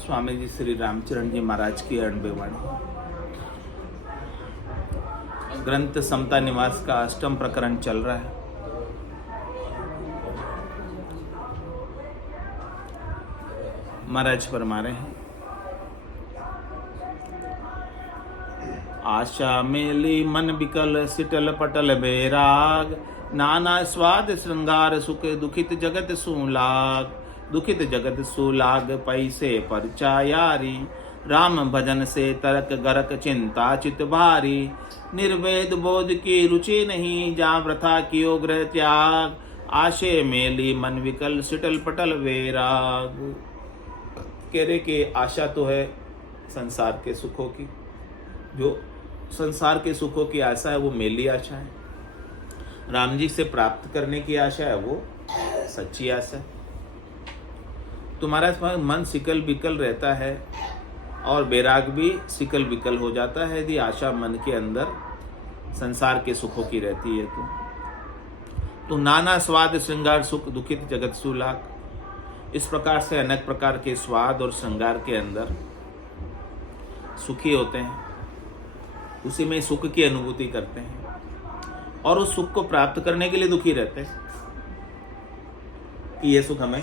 स्वामी जी श्री रामचरण जी महाराज की अणबे वाणी। ग्रंथ समता निवास का 8वां प्रकरण चल रहा है। महाराज फरमा रहे हैं, आशा मेली मन बिकल सिटल पटल बैराग, नाना स्वाद श्रृंगार सुख दुखित जगत सुलाग, दुखित जगत सुलाग पैसे परचा यारी, राम भजन से तरक गरक चिंता चित भारी, निर्वेद बोध की रुचि नहीं जा व्रथा कियो ग्रह त्याग, आशे मेली मन विकल सिटल पटल वैराग। कह रहे कि आशा तो है संसार के सुखों की, जो संसार के सुखों की आशा है वो मेली आशा है। राम जी से प्राप्त करने की आशा है वो सच्ची आशा है। तुम्हारा मन सिकल बिकल रहता है और बैराग भी सिकल बिकल हो जाता है यदि आशा मन के अंदर संसार के सुखों की रहती है। तो नाना स्वाद श्रृंगार सुख दुखित जगत सुलाग, इस प्रकार से अनेक प्रकार के स्वाद और श्रृंगार के अंदर सुखी होते हैं, उसी में सुख की अनुभूति करते हैं और उस सुख को प्राप्त करने के लिए दुखी रहते हैं कि ये सुख हमें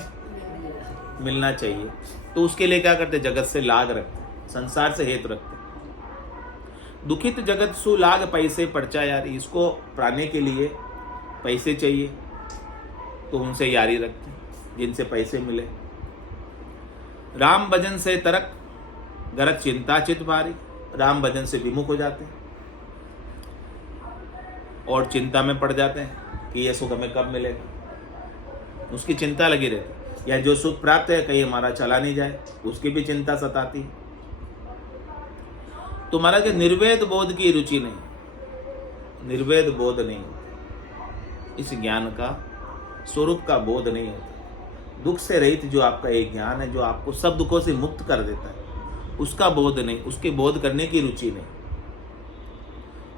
मिलना चाहिए। तो उसके लिए क्या करते, जगत से लाग रखते, संसार से हेतु रखते। दुखित जगत सुलाग पैसे परचा यारी, इसको पाने के लिए पैसे चाहिए तो उनसे यारी रखते जिनसे पैसे मिले। राम भजन से तरक गरक चिंता चित भारी, राम भजन से विमुख हो जाते हैं और चिंता में पड़ जाते हैं कि यह सुख हमें कब मिलेगा, उसकी चिंता लगी रहती है। या जो सुख प्राप्त है कहीं हमारा चला नहीं जाए, उसकी भी चिंता सताती है। तो महाराज के निर्वेद बोध की रुचि नहीं, निर्वेद बोध नहीं होता, इस ज्ञान का स्वरूप का बोध नहीं होता। दुख से रहित जो आपका एक ज्ञान है, जो आपको सब दुखों से मुक्त कर देता है, उसका बोध नहीं, उसके बोध करने की रुचि नहीं।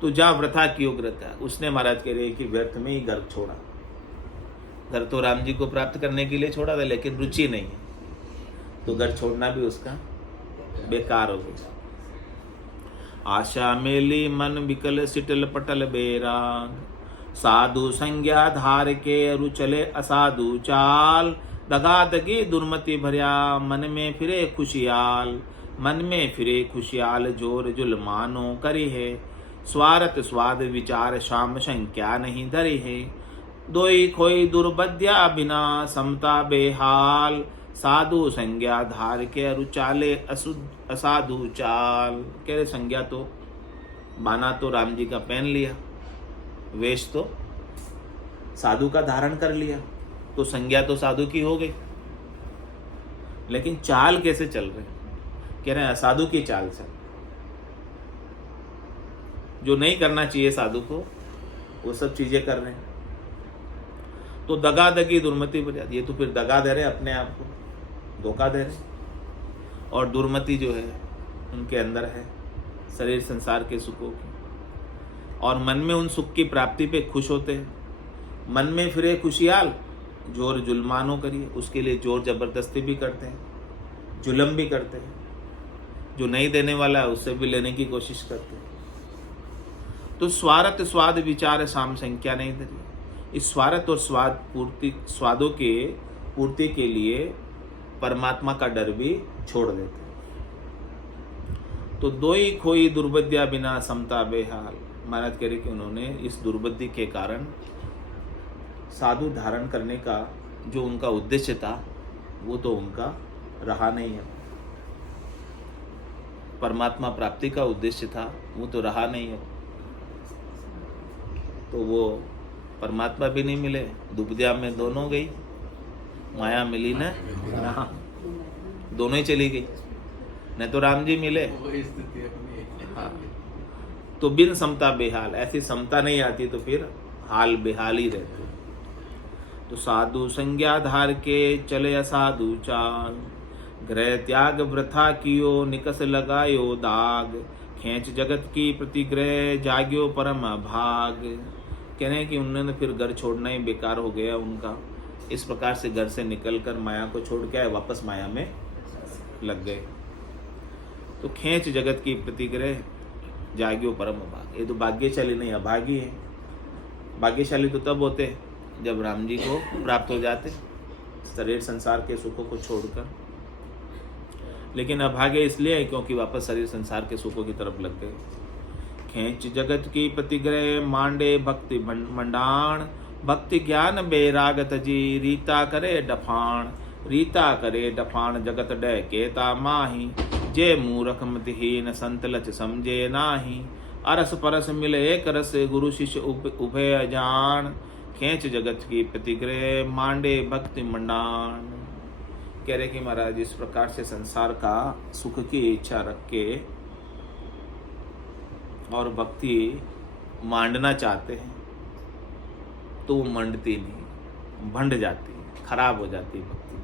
तो जा व्रथा कियो ग्रता, उसने महाराज कह रहे कि व्यर्थ में ही घर छोड़ा। घर तो राम जी को प्राप्त करने के लिए छोड़ा था, लेकिन रुचि नहीं है, तो घर छोड़ना भी उसका बेकार हो गया। आशा मेली मन विकल सिटल पटल बैराग, साधु संज्ञा धार के अरु चले असाधु चाल, दगा दगी दुर्मति भर्या मन में फिरे खुशियाल, मन में फिरे खुशियाल जोर जुल मानो करी है, स्वार्थ स्वाद विचार शाम संख्या नहीं धरी है, दोई खोई दुर्बद्या बिना समता बेहाल, साधु संज्ञा धार के अरु चाले असाधु चाल। कह रहे संज्ञा तो बाना तो राम जी का पहन लिया, वेश तो साधु का धारण कर लिया, तो संज्ञा तो साधु की हो गई, लेकिन चाल कैसे चल रहे? कह रहे हैं असाधु की चाल से, जो नहीं करना चाहिए साधु को वो सब चीजें कर रहे हैं। तो दगा दगी दुर्मति पर जाती, ये तो फिर दगा दे रहे अपने आप को, धोखा दे रहे। और दुर्मति जो है उनके अंदर है शरीर संसार के सुखों की, और मन में उन सुख की प्राप्ति पे खुश होते हैं। मन में फिरे खुशियाल जोर जुल्मानो करिए, उसके लिए जोर जबरदस्ती भी करते हैं, जुल्म भी करते हैं, जो नहीं देने वाला है उससे भी लेने की कोशिश करते हैं। तो स्वार्थ स्वाद विचार साम संख्या नहीं धरी, इस स्वार्थ और स्वादों के पूर्ति के लिए परमात्मा का डर भी छोड़ देते हैं। तो दोई खोई दुर्बुद्धिया बिना समता बेहाल, महाराज कह रहे कि उन्होंने इस दुर्बुद्धि के कारण साधु धारण करने का जो उनका उद्देश्य था वो तो उनका रहा नहीं है, परमात्मा प्राप्ति का उद्देश्य था वो तो रहा नहीं है। तो वो परमात्मा भी नहीं मिले, दुबदिया में दोनों गई, माया मिली न रहा, दोनों ही चली गई, न तो राम जी मिले। हाँ, तो बिन समता बेहाल, ऐसी समता नहीं आती तो फिर हाल बेहाल ही रहते। तो साधु संज्ञा धार के चले असाधु चाल, ग्रह त्याग वृथा कियो निकस लगायो दाग, खेच जगत की प्रतिग्रह जाग्यो परम भाग। कह रहे हैं कि उन्होंने फिर घर छोड़ना ही बेकार हो गया उनका, इस प्रकार से घर से निकलकर माया को छोड़ के आए, वापस माया में लग गए। तो खेच जगत की प्रतिग्रह जाग्यो परम भाग। ये तो भाग्यशाली नहीं अभागी है। भाग्यशाली तो तब होते जब राम जी को प्राप्त हो जाते शरीर संसार के सुखों को छोड़कर, लेकिन अभागे इसलिए है क्योंकि वापस शरीर संसार के सुखों की तरफ लग गए। खेच जगत की प्रतिग्रह मांडे भक्ति मंडाण, भक्ति ज्ञान बेराग तजी, रीता करे डफाण, रीता करे डफाण, जगत डह केता माही, जे मूरख मतिहीन संत लच समझे नाही, अरस परस मिले एक रस, गुरु शिष्य उभय अजान, खेच जगत की प्रतिग्रह मांडे भक्ति मंडाण। कह रहे कि महाराज इस प्रकार से संसार का सुख की इच्छा रख के और भक्ति मांडना चाहते हैं तो वो मंडती नहीं, भंड जाती है, खराब हो जाती है भक्ति।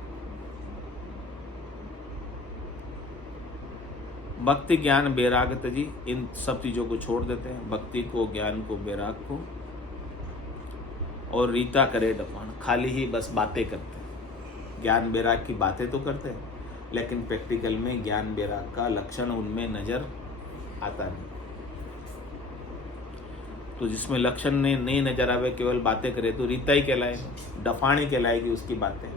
भक्ति ज्ञान बेराग तजी, इन सब चीजों को छोड़ देते हैं, भक्ति को, ज्ञान को, बेराग को, और रीता करे डफान, खाली ही बस बातें करते हैं। ज्ञान बेराग की बातें तो करते हैं लेकिन प्रैक्टिकल में ज्ञान बेराग का लक्षण उनमें नजर आता नहीं। तो जिसमें लक्षण नहीं नजर आवे, केवल बातें करे तो रीता ही कहलाएगी, डफाण ही कहलाएगी उसकी बातें।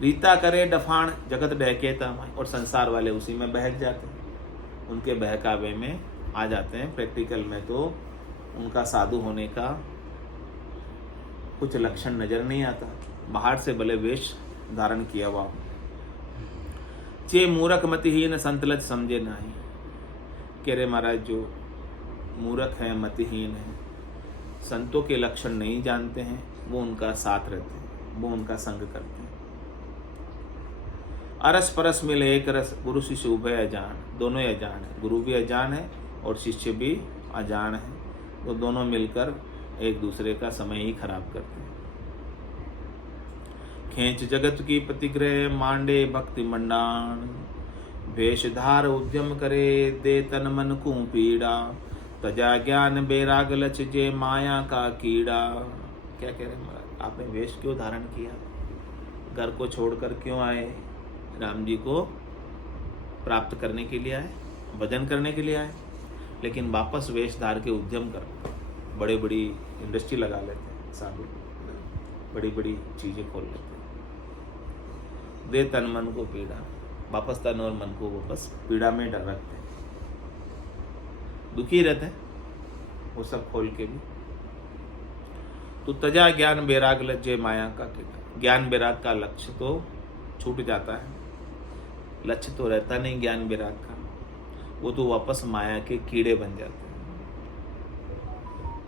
रीता करे डफाण, जगत बहकेता, और संसार वाले उसी में बहक जाते हैं, उनके बहकावे में आ जाते हैं। प्रैक्टिकल में तो उनका साधु होने का कुछ लक्षण नजर नहीं आता, बाहर से भले वेश धारण किया हुआ। चे मूरख मतिहीन संतलत समझे नहीं। कह रहे महाराज जो मूर्ख हैं, मतिहीन हैं, संतों के लक्षण नहीं जानते हैं, वो उनका साथ रहते हैं, वो उनका संग करते हैं। अरस परस मिले एक रस, गुरु शिष्य उभय अजान, दोनों ही अजान है, गुरु भी अजान है और शिष्य भी अजान है, वो दोनों मिलकर एक दूसरे का समय ही खराब करते हैं। खेच जगत की प्रतिग्रह मांडे भक्ति मंडाण, वेशधार उद्यम करे दे तन मन को पीड़ा, तजा ज्ञान बेराग लच जे माया का कीड़ा। क्या कह रहे महाराज, आपने वेश क्यों धारण किया, घर को छोड़कर क्यों आए, राम जी को प्राप्त करने के लिए आए, भजन करने के लिए आए, लेकिन वापस वेश धार के उद्यम कर बड़े बड़ी इंडस्ट्री लगा लेते हैं साधु, बड़ी बड़ी चीजें खोल लेते हैं। दे तन मन को पीड़ा, वापस तन और मन को वापस पीड़ा में डर रखते हैं, दुखी रहते हैं वो सब खोल के भी। तो तजा ज्ञान बेराग लज्जे माया का कीड़ा, ज्ञान बेराग का लक्ष्य तो छूट जाता है, लक्ष्य तो रहता नहीं ज्ञान बेराग का, वो तो वापस माया के कीड़े बन जाते हैं।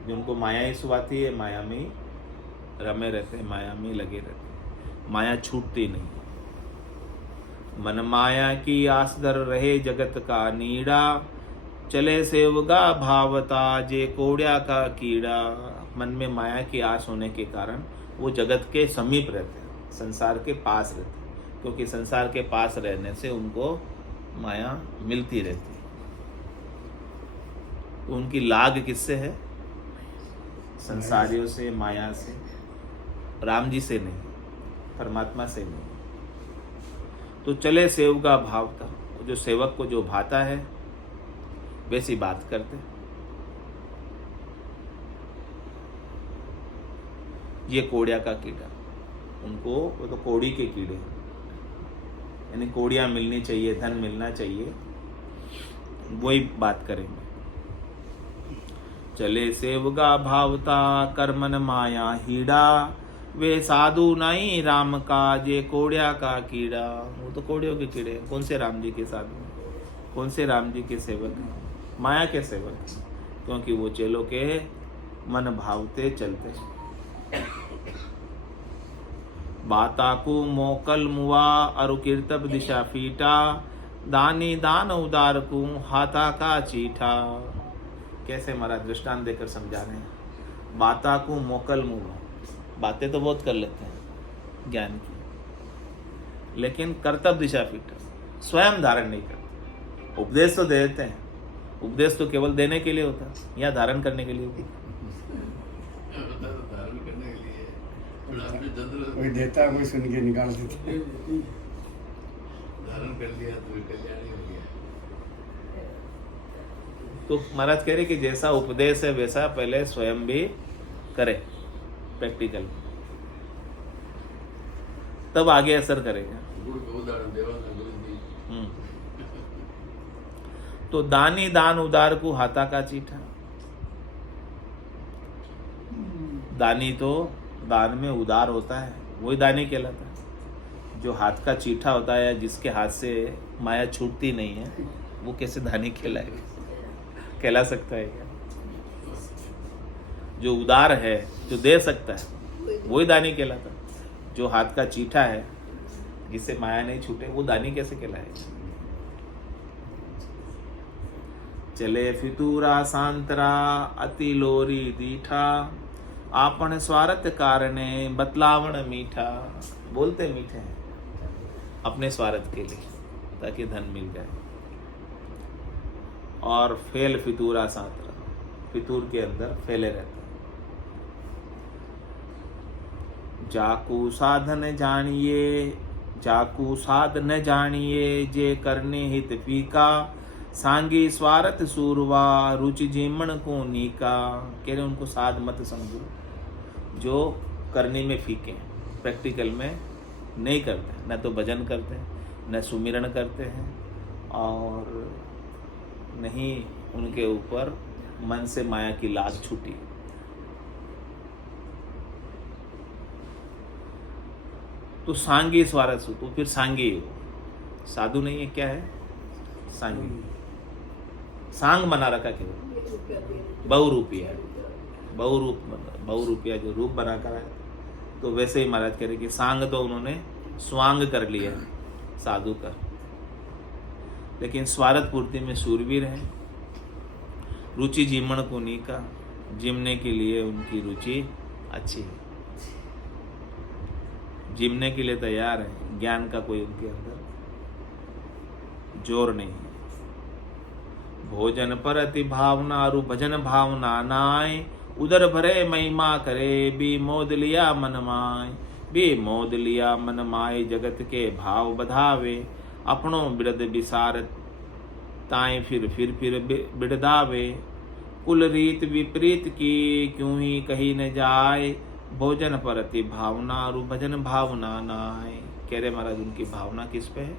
जिनको माया ही सुहाती है, माया में ही रमे रहते हैं, माया में लगे रहते हैं, माया छूटती नहीं। मन माया की आसदर रहे जगत का नीड़ा, चले सेवगा भावता जे कोड़िया का कीड़ा। मन में माया की आस होने के कारण वो जगत के समीप रहते हैं, संसार के पास रहते हैं, क्योंकि संसार के पास रहने से उनको माया मिलती रहती है। तो उनकी लाग किससे है, संसारियों से, माया से, राम जी से नहीं, परमात्मा से नहीं। तो चले सेवका भावता, जो सेवक को जो भाता है वैसी बात करते। ये कोड़िया का कीड़ा, उनको वो तो कोड़ी के कीड़े, यानी कोड़ियाँ मिलनी चाहिए, धन मिलना चाहिए, वही बात करेंगे। चले सेवगा भावता कर्मन माया हीड़ा, वे साधु नहीं राम का जे कोड़िया का कीड़ा। वो तो कोड़ियों के कीड़े, कौन से राम जी के साधु, कौन से राम जी के सेवक हैं, माया के सेवक, क्योंकि वो चेलों के मन भावते चलते। बाता को मोकल मुआ अरु कीर्तब दिशा फीटा, दानी दान उदार को हाथा का चीठा। कैसे महाराज दृष्टांत देकर समझा रहे हैं। बाता को मोकल मुआ, बातें तो बहुत कर लेते हैं ज्ञान की, लेकिन कर्तव्य दिशा फीटा, स्वयं धारण नहीं करते। उपदेश तो दे देते हैं, उपदेश तो केवल देने के लिए होता है या धारण करने के लिए होता है। कोई देता है, कोई सुन के निकाल देता है। धारण कर लिया तो कल्याण ही हो गया। तो महाराज कह रहे कि जैसा उपदेश है वैसा पहले स्वयं भी करे प्रैक्टिकल, तब आगे असर करेगा। गुरु को उदाहरण देवा ना गुरु जी। तो दानी दान उदार को हाथा का चीठा। दानी तो दान में उदार होता है, वही दानी कहलाता है। जो हाथ का चीठा होता है, जिसके हाथ से माया छूटती नहीं है, वो कैसे दानी कहलाएगा, कहला सकता है क्या? जो उदार है, जो दे सकता है, वही दानी कहलाता है। जो हाथ का चीठा है, जिससे माया नहीं छूटे, वो दानी कैसे कहलाएगा? चले फितूरा सांतरा अति लोरी दीठा, आपन स्वार्थ कारणे बतलावण मीठा। बोलते मीठे हैं अपने स्वार्थ के लिए, ताकि धन मिल जाए। और फेल फितूरा सांतरा, फितूर के अंदर फैले रहते हैं। जाकू साधन जानिए, जाकू साधन जानिए, जे करने हित फीका, सांगी स्वार्थ सूरवा, रुचि जीमण को नीका। कह रहे उनको साध मत समझो, जो करने में फीके हैं, प्रैक्टिकल में नहीं करते, न तो भजन करते हैं, न सुमिरन करते हैं, और नहीं उनके ऊपर मन से माया की लाज छूटी। तो सांगी स्वार्थ सु, तो फिर सांगी हो, साधु नहीं है, क्या है? सांगी। सांग बना रखा केवल, बहुरूपिया, बहुरूपिया जो रूप बना कर आया। तो वैसे ही महाराज कह रहे कि सांग तो उन्होंने स्वांग कर लिया साधु का, लेकिन स्वार्थ पूर्ति में शूरवीर है। रुचि जीमण को नीका, जिमने के लिए उनकी रुचि अच्छी है, जिमने के लिए तैयार है। ज्ञान का कोई उनके अंदर जोर नहीं है। भोजन पर अति भावना रु भजन भावना नाय, उदर भरे महिमा करे, भी मोद लिया मन माय। भी मोद लिया मन माय, जगत के भाव बधावे, अपनों बिरद विसार ताए फिर बिड़दावे। कुल रीत विपरीत की, क्यों ही कही न जाए, भोजन पर अति भावना रु भजन भावना नाय। कह रहे महाराज उनकी भावना किस पे है?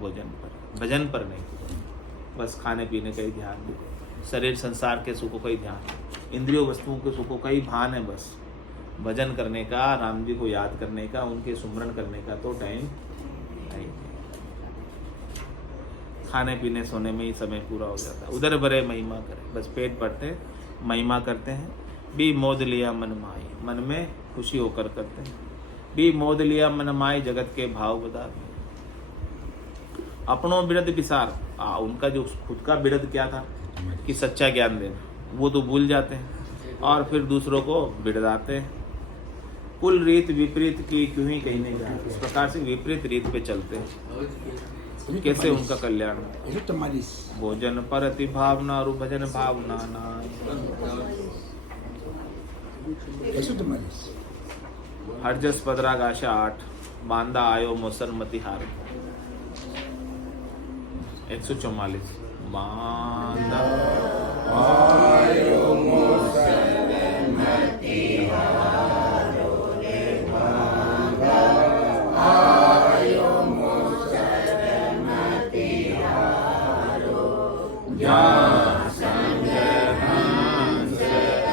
भोजन पर, भजन पर नहीं। बस खाने पीने का ही ध्यान दो, शरीर संसार के सुखों का ही ध्यान, इंद्रियों वस्तुओं के सुखों का ही भान है। बस भजन करने का, राम जी को याद करने का, उनके सुमरन करने का तो टाइम नहीं। खाने पीने सोने में ही समय पूरा हो जाता है। उधर भरे महिमा करे, बस पेट भरते महिमा करते हैं। भी मोद लिया मन माई, मन में खुशी होकर करते हैं। भी मोद लिया मन माई, जगत के भाव बता। अपनों बिरद विसार, उनका जो खुद का बिरद क्या था कि सच्चा ज्ञान देना, वो तो भूल जाते हैं और फिर दूसरों को बिड़दाते हैं। कुल रीत विपरीत की, क्यों ही कहीं नहीं जाए। इस प्रकार से विपरीत रीत पे चलते हैं, कैसे उनका कल्याण हो। भोजन पर अति भावना रु भजन भावना नाय। हरजस पदरा गाशा 8, बांदा आयो मोसर मतिहार। 144। बांदा आयो मोसर मतिहार, आयो मोसर मतिहार, जहाँ संग हंस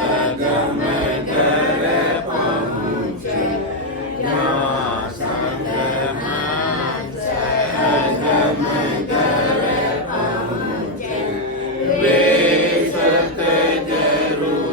अगम कर पहुँचे, जहाँ संग हंस अगम कर पहुँचे, वे सत जरूर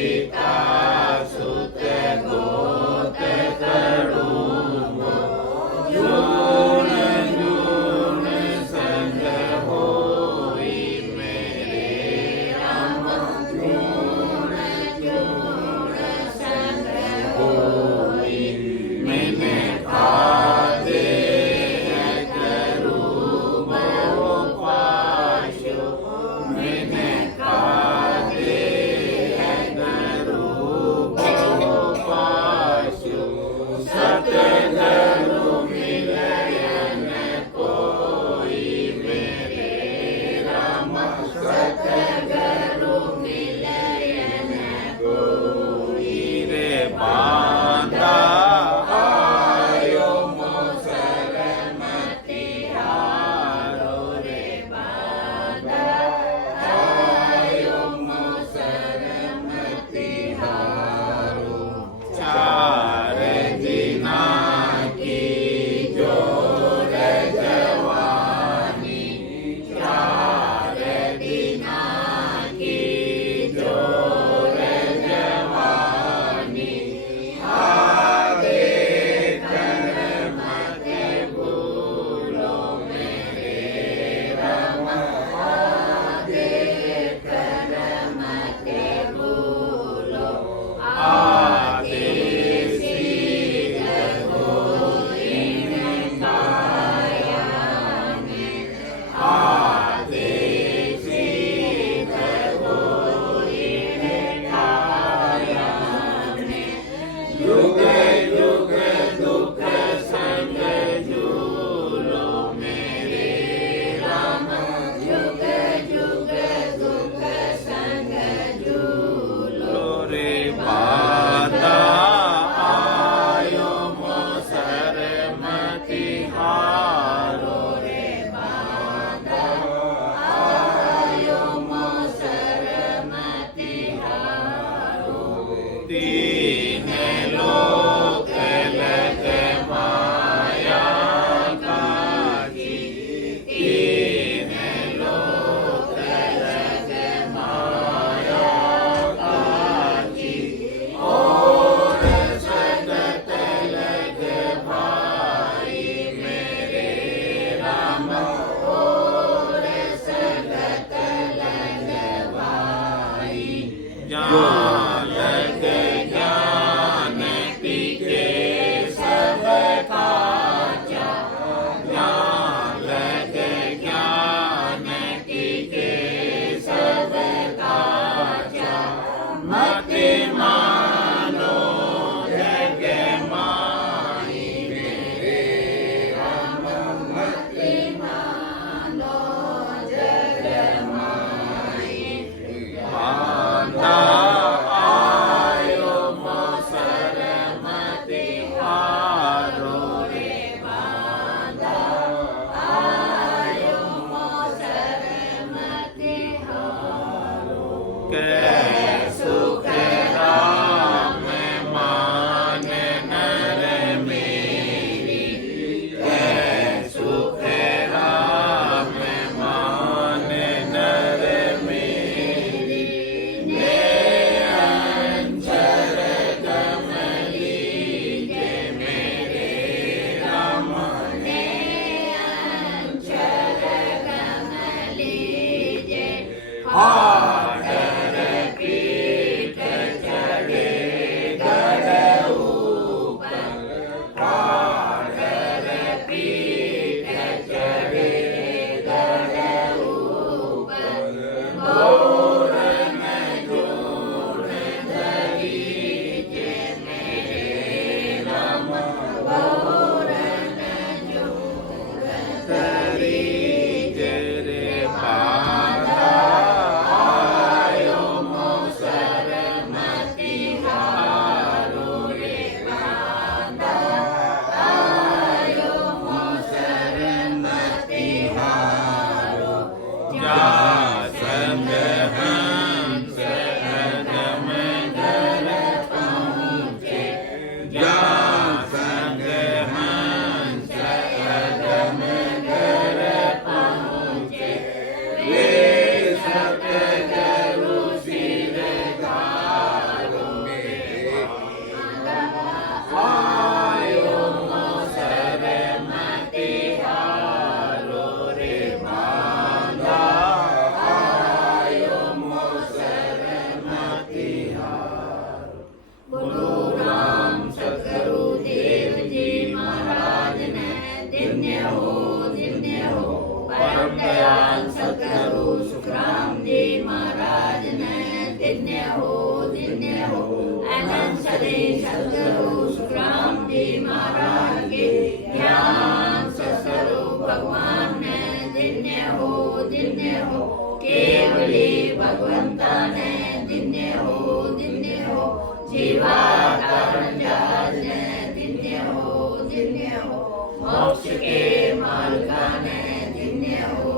पिता सुत गोत करूँगो जून जून संग होई मेरे राम जून जून संग होई मैंने खादे करूँगो पाशु मैंने खादे करूँगो पाशु सतगुरु मिलन कोई मेरे राम सतगुरु मिलन कोई रे बांधा आयो मोसरमति हारो रे बांधा आयो मोसरमति हारो चार दिना की जोर जवानी चार दिना की जोर जवानी आगे कर्म के भूलो मेरे राम आगे कर्म के भूलो आदेशी होई काया में आदेशी होई काया में युग युग दुख संग झूलो मेरे राम युग युग दुख संग झूलो रे बाधा आयो मोसरमति हारो रे बाधा आयो मोसरमति हारो तीन लोक लग माया काजी तीन लोक लग माया काजी और सगत लग भाई मेरे राम और सगत लग भाई ज्ञान लग ज्ञान टिके सब काचा ज्ञान लग ज्ञान टिके सब काचा मति मानो जग माही मेरे राम मति मानो जग माही बांधा आयो मोसरमति हारो रे बांधा आयो मोसरमति हारो कै सुख राम मान नर मेरी कै सुख राम मान नर मेरी ने अंचर कमली के मेरे राम ने अंचर कमली जे हाडर बोलो राम सतगुरु देव जी महाराज ने धन्य हो परम दयाल सतगुरु सुखराम जी महाराज ने धन्य हो अनंत सरे सतगुरु सुखराम जी महाराज के ज्ञान स्वरूप भगवान ने धन्य हो केवली भगवंता ने धन्य हो जीवा कारण जात ने धन्य हो मोक्ष के मार्गा ने धन्य हो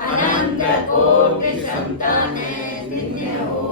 अनंत कोटि संतान ने धन्य हो